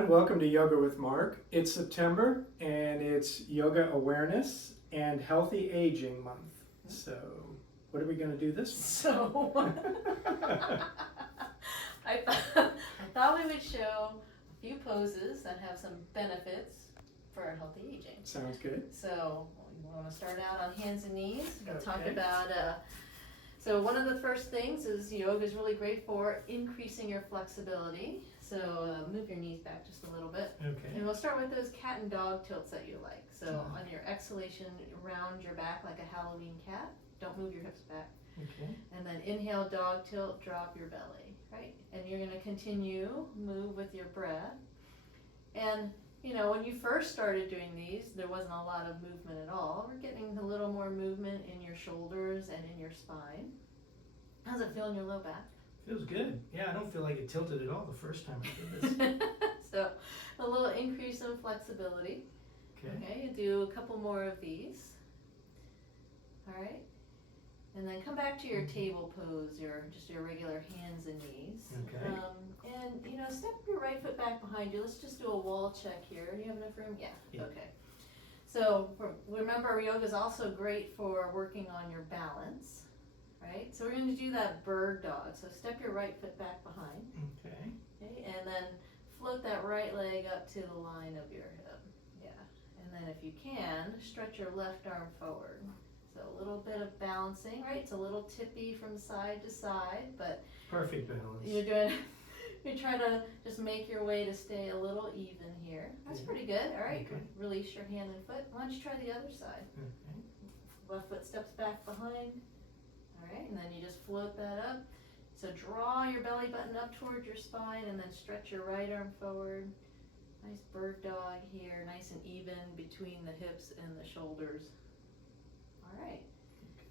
everyone. Welcome to Yoga with Mark. It's September and it's Yoga Awareness and Healthy Aging Month. So, what are we going to do this month? So, I thought we would show a few poses that have some benefits for our healthy aging. Sounds good. So, we want to start out on hands and knees. We'll talk Okay. about, so one of the first things is yoga is really great for increasing your flexibility. So move your knees back just a little bit. Okay. And we'll start with those cat and dog tilts that you like. So Sure. on your exhalation, round your back like a Halloween cat. Don't move your hips back. Okay. And then inhale, dog tilt, drop your belly, right? And you're going to continue, move with your breath. And, you know, when you first started doing these, there wasn't a lot of movement at all. We're getting a little more movement in your shoulders and in your spine. How's it feel in your low back? Feels good. Yeah, I don't feel like it tilted at all the first time I did this. So, a little increase in flexibility. Okay, you do a couple more of these. All right. And then come back to your table pose, just your regular hands and knees. Okay. And you know, step your right foot back behind you. Let's just do a wall check here. You have enough room? Yeah. Okay. So remember, yoga is also great for working on your balance, right? So we're going to do that bird dog. So step your right foot back behind. Okay. Okay, and then float that right leg up to the line of your hip. Yeah. And then if you can, stretch your left arm forward. So a little bit of balancing, right? It's a little tippy from side to side, but Perfect balance. you're trying to just make your way to stay a little even here. That's pretty good. All right, Okay. Release your hand and foot. Why don't you try the other side? Okay. Left foot steps back behind. All right, and then you just float that up. So draw your belly button up towards your spine and then stretch your right arm forward. Nice bird dog here, nice and even between the hips and the shoulders. All right,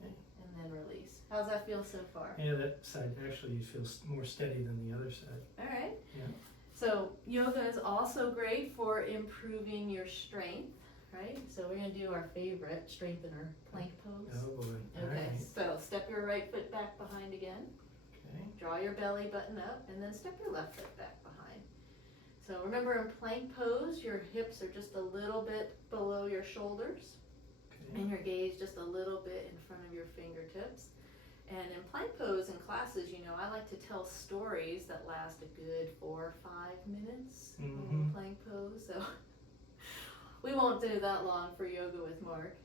Okay. and then release. How's that feel so far? Yeah, that side actually feels more steady than the other side. All right. Yeah. So yoga is also great for improving your strength, right? So we're going to do our favorite strengthener, plank pose. Oh boy. Okay, Alright. so step your right foot back behind again. Okay. Draw your belly button up and then step your left foot back behind. So remember, in plank pose, your hips are just a little bit below your shoulders Okay. and your gaze just a little bit in front of your fingertips. And in plank pose in classes, you know, I like to tell stories that last a good 4 or 5 minutes in plank pose. So we won't do that long for yoga with Mark.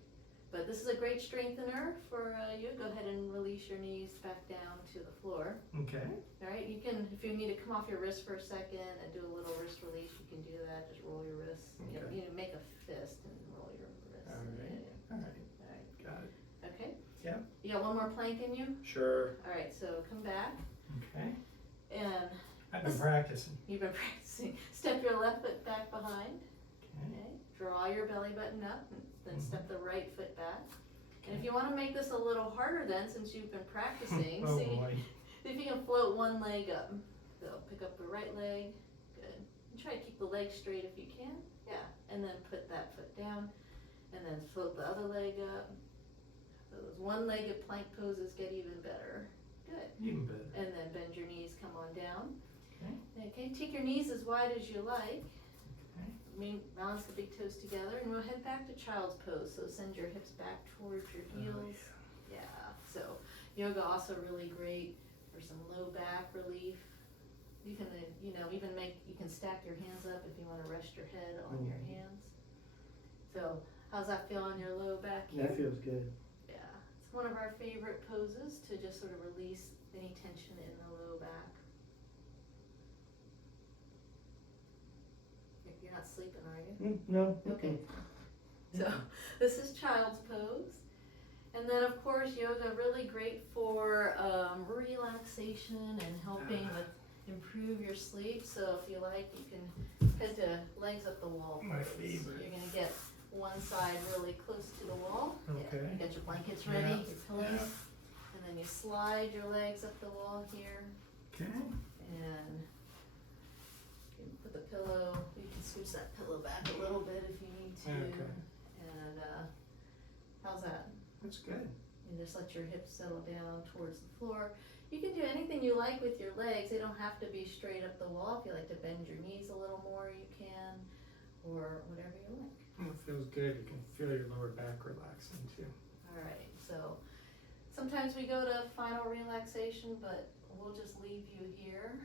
But this is a great strengthener for you. Go ahead and release your knees back down to the floor. Okay. All right, you can, if you need to come off your wrist for a second and do a little wrist release, you can do that. Just roll your wrists. Okay. You know, make a fist and roll your wrist. All right. Yeah. Alright. All right. Got it. Okay. Yeah. You got one more plank in you? Sure. All right, so come back Okay. and I've been practicing. you've been practicing. Step your left foot back behind. Okay. Okay. Draw your belly button up and then step the right foot back. And if Okay. you want to make this a little harder then, since you've been practicing, Oh see boy. if you can float one leg up. So pick up the right leg, good. And try to keep the leg straight if you can, yeah. And then put that foot down and then float the other leg up. So those one-legged plank poses get even better, good. Even better. And then bend your knees, come on down. Okay. Okay, take your knees as wide as you like. Okay. Balance the big toes together and we'll head back to child's pose. So send your hips back towards your heels. Yeah, so yoga also really great for some low back relief. You can, you know, even you can stack your hands up if you want to rest your head on your hands. So how's that feel on your low back here? That feels good. Yeah, it's one of our favorite poses to just sort of release any tension in the low back. You're not sleeping, are you? No. Okay. So this is child's pose. And then of course yoga really great for relaxation and helping with improve your sleep. So if you like, you can head to legs up the wall pose. My favorite. You're gonna get one side really close to the wall. Okay. Yeah, you got your blankets ready, Yeah. your pillows. And then you slide your legs up the wall here Okay. and you can put the pillow, you can scooch that pillow back a little bit if you need to. Okay. And how's that? That's good. And just let your hips settle down towards the floor. You can do anything you like with your legs. They don't have to be straight up the wall. If you like to bend your knees a little more, you can, or whatever you like. It feels good. You can feel your lower back relaxing too. All right, so sometimes we go to final relaxation, but we'll just leave you here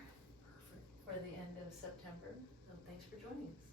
for the end of September. So thanks for joining us.